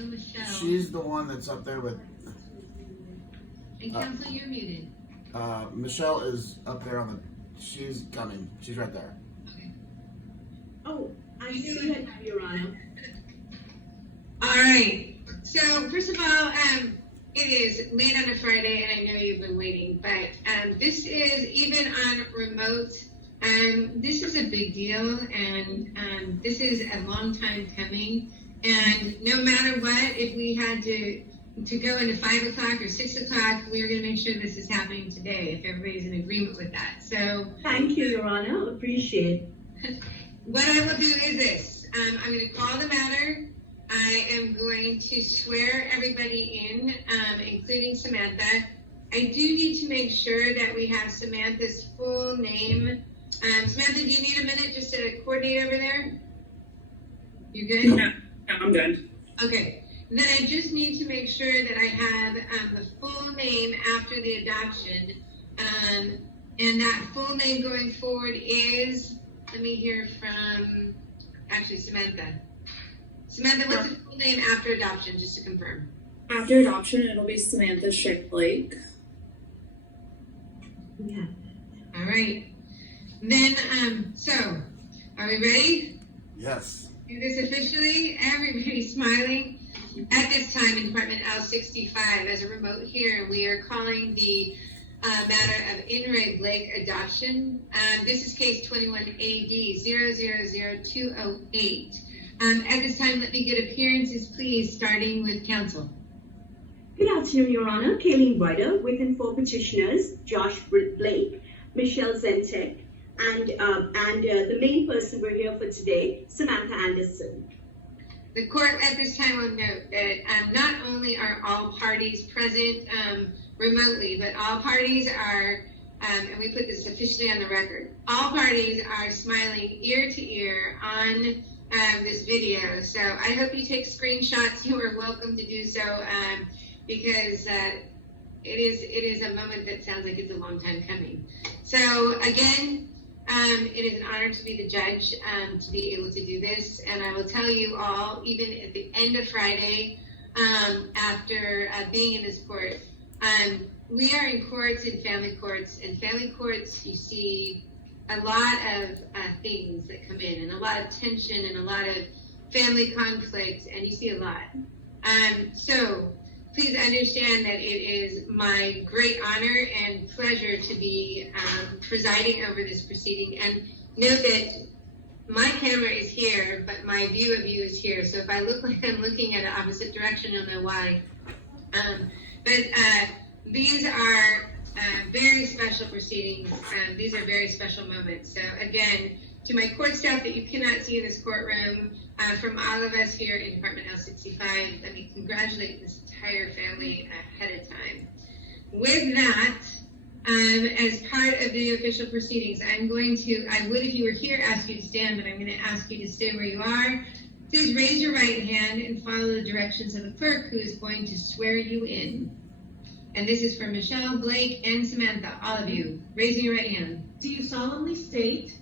know Michelle. She's the one that's up there with. And Council, you're muted. Michelle is up there on the. She's coming. She's right there. Okay. Oh, I see it, Your Honor. All right. So first of all, it is late on a Friday, and I know you've been waiting, but this is even on remote. This is a big deal, and this is a long time coming. And no matter what, if we had to go into 5 o'clock or 6 o'clock, we are going to make sure this is happening today, if everybody's in agreement with that. So Thank you, Your Honor. Appreciate. what I will do is this. I'm going to call the matter. I am going to swear everybody in, including Samantha. I do need to make sure that we have Samantha's full name. Samantha, do you need a minute just to coordinate over there? You good? Yeah, I'm good. Okay. Then I just need to make sure that I have the full name after the adoption. And that full name going forward is, let me hear from, actually, Samantha. Samantha, what's the full name after adoption, just to confirm? After adoption, it'll be Samantha Strick Blake. Yeah. All right. Then, so, are we ready? Yes. Do this officially. Everybody's smiling. At this time in Department L65, as a remote here, we are calling the matter of Inray Blake adoption. This is case 21 AD 000208. At this time, let me get appearances, please, starting with counsel. Good afternoon, Your Honor. Kayleen Ryder, with and for petitioners Josh Blake, Michelle Zentek, and the main person we're here for today, Samantha Anderson. The court at this time will note that not only are all parties present remotely, but all parties are, and we put this officially on the record, all parties are smiling ear to ear on this video. So I hope you take screenshots. You are welcome to do so because it is a moment that sounds like it's a long time coming. So again, it is an honor to be the judge, to be able to do this. And I will tell you all, even at the end of Friday, after being in this court, we are in courts and family courts. And family courts, you see a lot of things that come in, and a lot of tension, and a lot of family conflict, and you see a lot. So please understand that it is my great honor and pleasure to be presiding over this proceeding. And note that my camera is here, but my view of you is here. So if I look like I'm looking at the opposite direction, you'll know why. But these are very special proceedings. These are very special moments. So again, to my court staff that you cannot see in this courtroom, from all of us here in Department L65, let me congratulate this entire family ahead of time. With that, as part of the official proceedings, I would, if you were here, ask you to stand, but I'm going to ask you to stay where you are. Please raise your right hand and follow the directions of the clerk, who is going to swear you in. And this is for Michelle, Blake, and Samantha, all of you. Raising your right hand. Do you solemnly state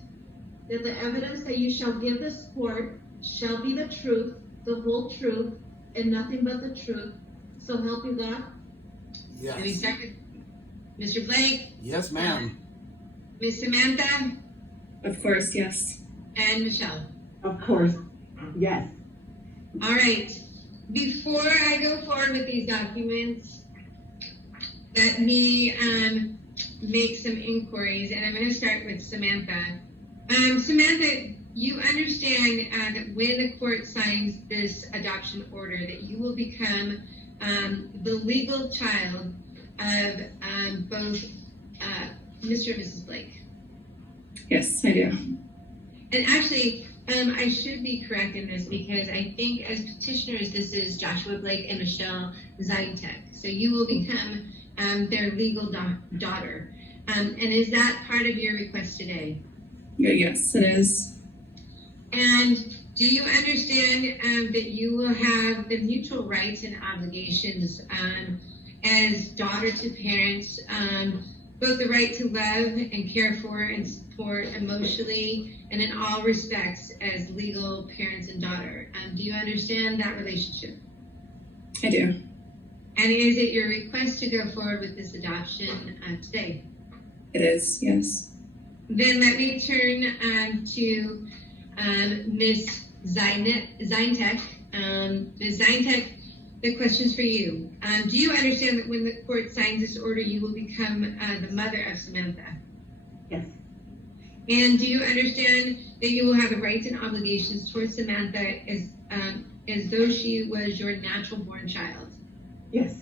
that the evidence that you shall give this court shall be the truth, the whole truth, and nothing but the truth? So help you God? Yes. Any second? Mr. Blake? Yes, ma'am. Miss Samantha? Of course, yes. And Michelle? Of course. Yes. All right. Before I go forward with these documents, let me make some inquiries, and I'm going to start with Samantha. Samantha, you understand that when the court signs this adoption order, that you will become the legal child of both Mr. and Mrs. Blake. Yes, I do. And actually, I should be correct in this, because I think as petitioners, this is Joshua Blake and Michelle Zintek. So you will become their legal daughter. And is that part of your request today? Yeah, yes, it is. And do you understand that you will have the mutual rights and obligations as daughter to parents, both the right to love and care for and support emotionally and in all respects as legal parents and daughter? Do you understand that relationship? I do. And is it your request to go forward with this adoption today? It is, yes. Then let me turn to Ms. Zintek. Ms. Zintek, the question's for you. Do you understand that when the court signs this order, you will become the mother of Samantha? Yes. And do you understand that you will have the rights and obligations towards Samantha as though she was your natural born child? Yes.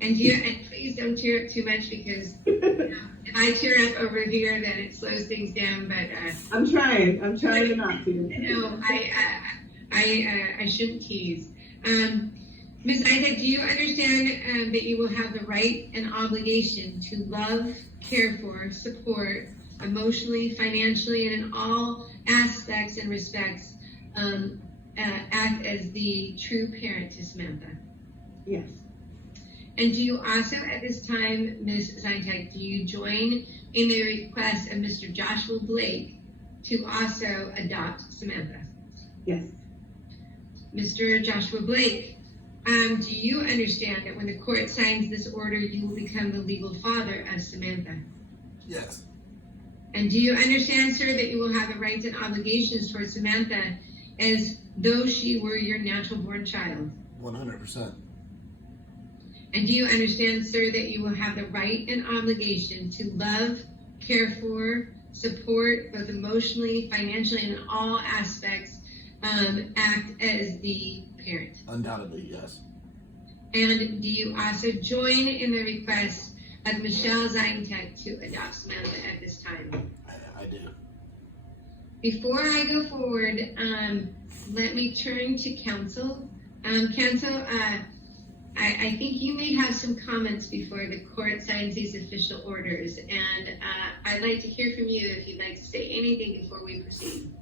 And please don't tear up too much, because if I tear up over here, then it slows things down. But I'm trying not to. no, I shouldn't tease. Ms. Isaac, do you understand that you will have the right and obligation to love, care for, support, emotionally, financially, and in all aspects and respects, act as the true parent to Samantha? Yes. And do you also, at this time, Ms. Zintek, do you join in the request of Mr. Joshua Blake to also adopt Samantha? Yes. Mr. Joshua Blake, do you understand that when the court signs this order, you will become the legal father of Samantha? Yes. And do you understand, sir, that you will have the rights and obligations towards Samantha as though she were your natural born child? 100%. And do you understand, sir, that you will have the right and obligation to love, care for, support, both emotionally, financially, and in all aspects, act as the parent? Undoubtedly, yes. And do you also join in the request of Michelle Zintek to adopt Samantha at this time? I do. Before I go forward, let me turn to counsel. Counsel, I think you may have some comments before the court signs these official orders, and I'd like to hear from you if you'd like to say anything before we proceed.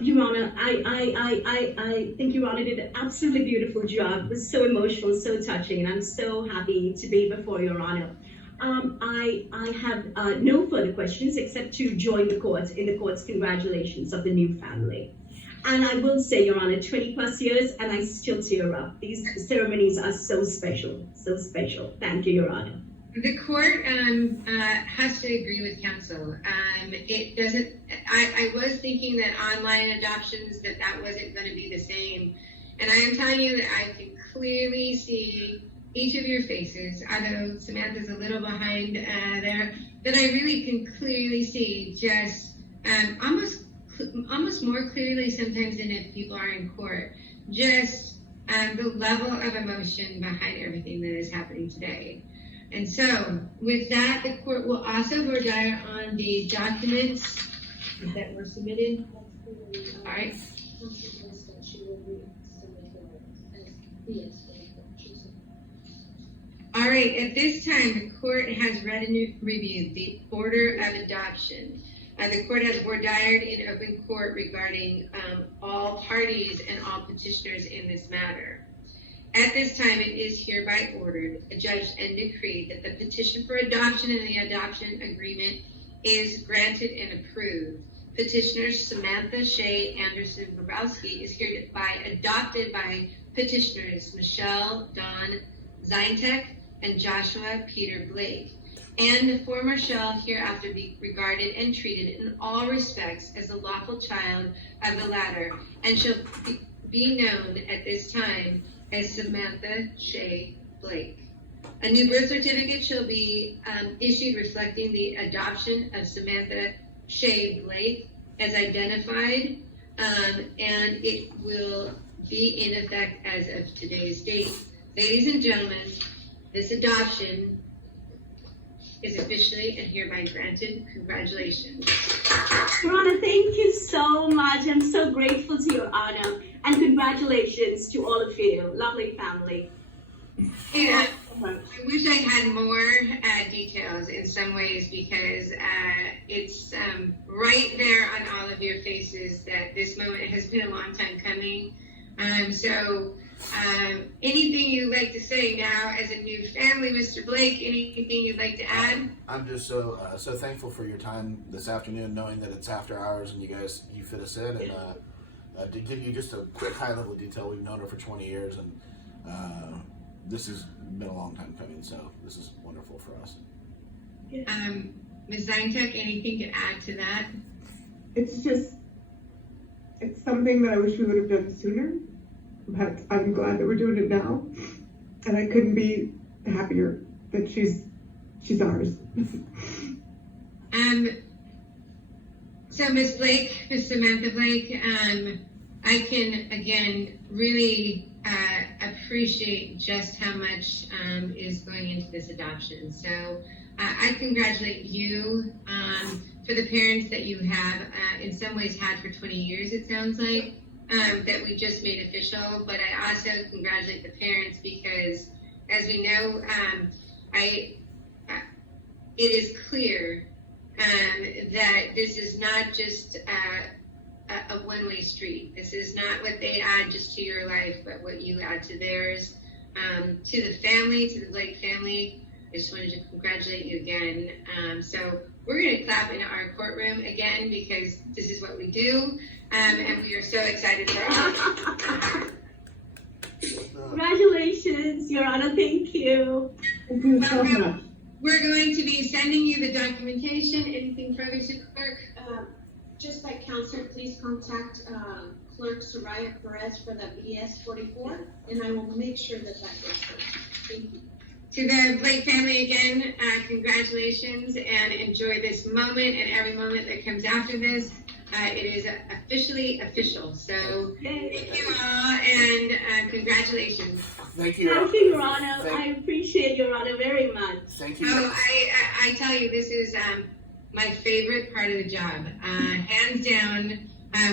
Your Honor, I think Your Honor did an absolutely beautiful job. It was so emotional, so touching, and I'm so happy to be before Your Honor. I have no further questions except to join the court in the court's congratulations of the new family. And I will say, Your Honor, 20 plus years, and I still tear up. These ceremonies are so special, so special. Thank you, Your Honor. The court has to agree with counsel. It doesn't. I was thinking that online adoptions that wasn't going to be the same, and I am telling you that I can clearly see each of your faces. Although Samantha's a little behind there, that I really can clearly see just almost more clearly sometimes than if people are in court. Just the level of emotion behind everything that is happening today. And so, with that, the court will also voir dire on the documents that were submitted. All right. All right, at this time, the court has read and reviewed the order of adoption. The court has voir dired in open court regarding all parties and all petitioners in this matter. At this time, it is hereby ordered, adjudged, and decreed that the petition for adoption and the adoption agreement is granted and approved. Petitioner Samantha Shea Anderson Bobrowski is hereby adopted by petitioners Michelle Dawn Zintek and Joshua Peter Blake, and the former shall hereafter be regarded and treated in all respects as a lawful child of the latter, and shall be known at this time as Samantha Shea Blake. A new birth certificate shall be issued reflecting the adoption of Samantha Shea Blake as identified, and it will be in effect as of today's date. Ladies and gentlemen, this adoption is officially and hereby granted. Congratulations. Your Honor, thank you so much. I'm so grateful to Your Honor. And congratulations to all of you. Lovely family. I wish I had more details in some ways, because it's right there on all of your faces that this moment has been a long time coming. So anything you'd like to say now as a new family, Mr. Blake, anything you'd like to add? I'm just so thankful for your time this afternoon, knowing that it's after hours and you fit us in, and to give you just a quick high level detail, we've known her for 20 years, and This has been a long time coming, so this is wonderful for us. Ms. Zintek, anything to add to that? It's something that I wish we would have done sooner, but I'm glad that we're doing it now. And I couldn't be happier that she's ours. So Ms. Blake, Ms. Samantha Blake, I can again really appreciate just how much is going into this adoption. So I congratulate you for the parents that you have in some ways had for 20 years, it sounds like, that we just made official. But I also congratulate the parents because, as we know, it is clear that this is not just a one-way street. This is not what they add just to your life, but what you add to theirs. To the family, to the Blake family, I just wanted to congratulate you again. So we're going to clap in our courtroom again because this is what we do, and we are so excited for all. Congratulations, Your Honor. Thank you. Thank you so much. We're going to be sending you the documentation. Anything further to clerk? Just like Counselor, please contact Clerk Soraya Perez for the BS 44, and I will make sure that that goes through. Thank you. To the Blake family again, congratulations and enjoy this moment and every moment that comes after this. It is officially official. So thank you all and congratulations. Thank you. Thank you, Your Honor. I appreciate Your Honor very much. Thank you. Oh, I tell you, this is my favorite part of the job, hands down,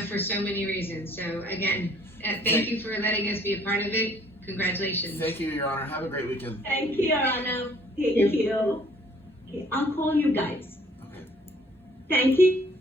for so many reasons. So again, thank you for letting us be a part of it. Congratulations. Thank you, Your Honor. Have a great weekend. Thank you, Your Honor. Thank you. Okay, I'll call you guys. Okay. Thank you.